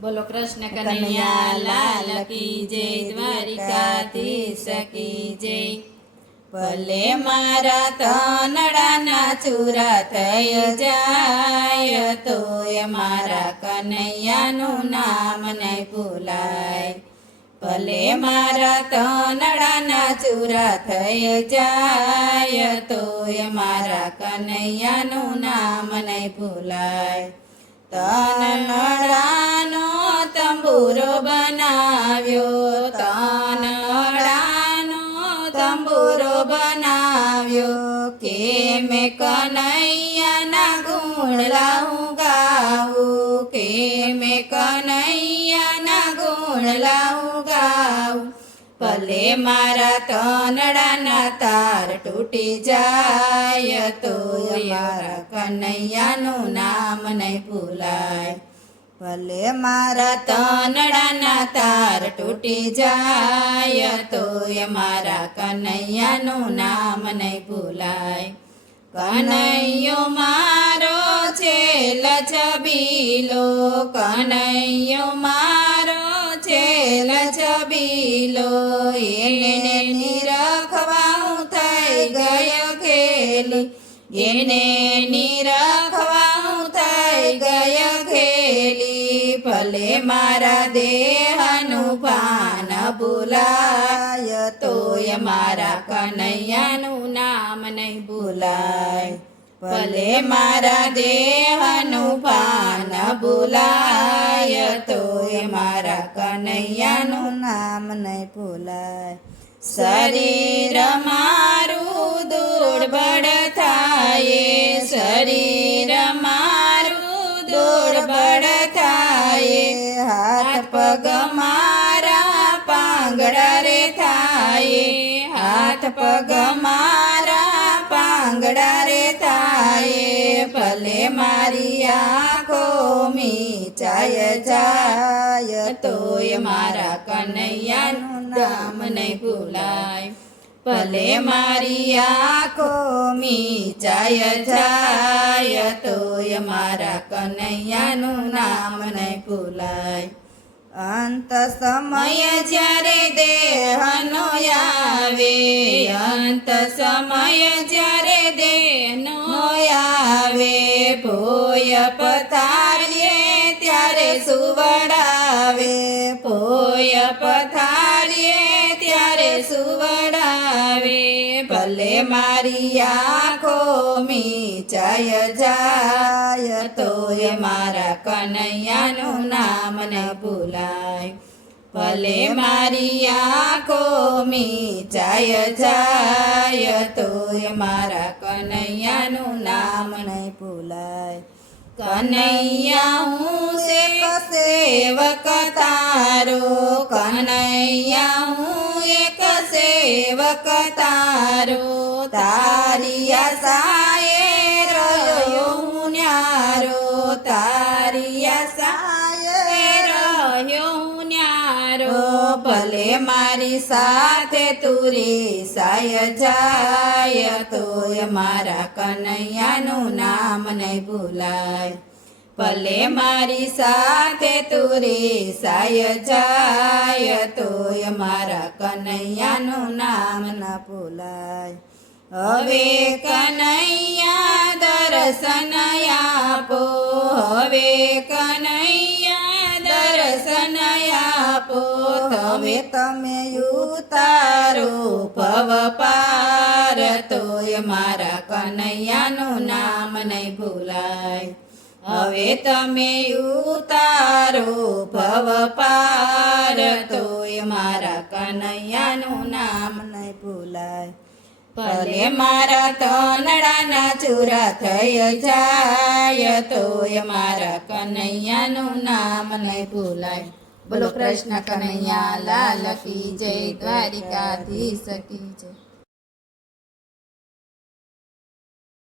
બોલો કૃષ્ણ કનૈયા લાલ કી જય, દ્વારિકાધીશ કી જય। ભલે મારા તનડાના ચૂરા થઈ જાય, તોય મારા કનૈયાનું નામ નહીં ભૂલાય। ભલે મારા તનડાના ચૂરા થઈ જાય, તોય મારા કનૈયાનું નામ નહીં ભૂલાય। તનડાનો તંબુરો બનાવ્યો, તનડાનો તંબુરો બનાવ્યો, કે મેં કનૈયાના ગુણ લાવું ગાવું, કે મેં કનૈયાના ગુણ લાવું ગાવું। ભલે મારા તનડાના તાર તૂટી જાય, તોય મારા કનૈયાનું નામ નહીં ભૂલાય। ભલે મારા તનડાના તાર તૂટી જાય, તોય મારા કનૈયાનું નામ નહીં ભૂલાય। કનૈયો મારો છે લછબીલો, કનૈયો મારો છે લછબીલો, એને નિરખવા હું થઈ ગયો ખેલી, એને નિરખવા હું થઈ ગયો ખેલી। ભલે મારા દેહનું ભાન ભૂલાય, તોય મારા કનૈયાનું નામ નહીં ભૂલાય। ભલે મારા દેહનું ભાન ભૂલાય, તોય મારા કનૈયાનું નામ નહીં ભૂલાય। શરીર મારું દુર્બળ થાય, શરીર મારું દુર્બળ થાય, હાથ પગ મારા પાંગડા રે થાય, હાથ પગ મારા પાંગડા રે થાય। ભલે મારી આંખો મીચાય જાય, તોય મારા કનૈયાનું નામ નહીં ભૂલાય। ભલે મારી આંખો મીચાય જાય, તોય મારા કનૈયાનું નામ નહીં ભૂલાય। અંત સમય જ્યારે દેહનો આવે, અંત સમય જ્યારે દેહનો આવે, ભોય પથારીએ ત્યારે સુવડાવે, ભોય પથારીએ ત્યારે સુવડાવે। ભલે મારી આંખો મીચાય જાય, તોય મારા કનૈયાનું નામ ન ભૂલાય। ભલે મારી આંખો મીચાય જાય, તોય મારા કનૈયાનું નામ નહીં ભૂલાય। કનૈયા હું સેવક તારો, કનૈયા હું એક સેવક તારો, તારી આશાએ રહ્યો હું ન્યારો, તારી આશાએ રહ્યો હું ન્યારો। ભલે મારી સાથે તું રેસાય જાય, તોય મારા કનૈયાનું નામ નહીં ભૂલાય। ભલે મારી સાથે તું રેસાય જાય, તોય મારા કનૈયાનું નામ ન ભૂલાય। હવે કનૈયા દર્શન આપો, હવે કનૈયા દર્શન આપો, હવે તમે ઉતારો ભવ પાર, તોય મારા કનૈયાનું નામ નહીં ભૂલાય। હવે તમે ઉતારો ભવ પાર, તોય મારા કનૈયાનું નામ નહીં ભૂલાય। ભલે મારા તનડાના ચૂરા થઈ જાય, તોય મારા કનૈયાનું નામ નહીં ભૂલાય। બોલો કૃષ્ણ કનૈયા લાલ કી જય, દ્વારિકાધીશ કી જય।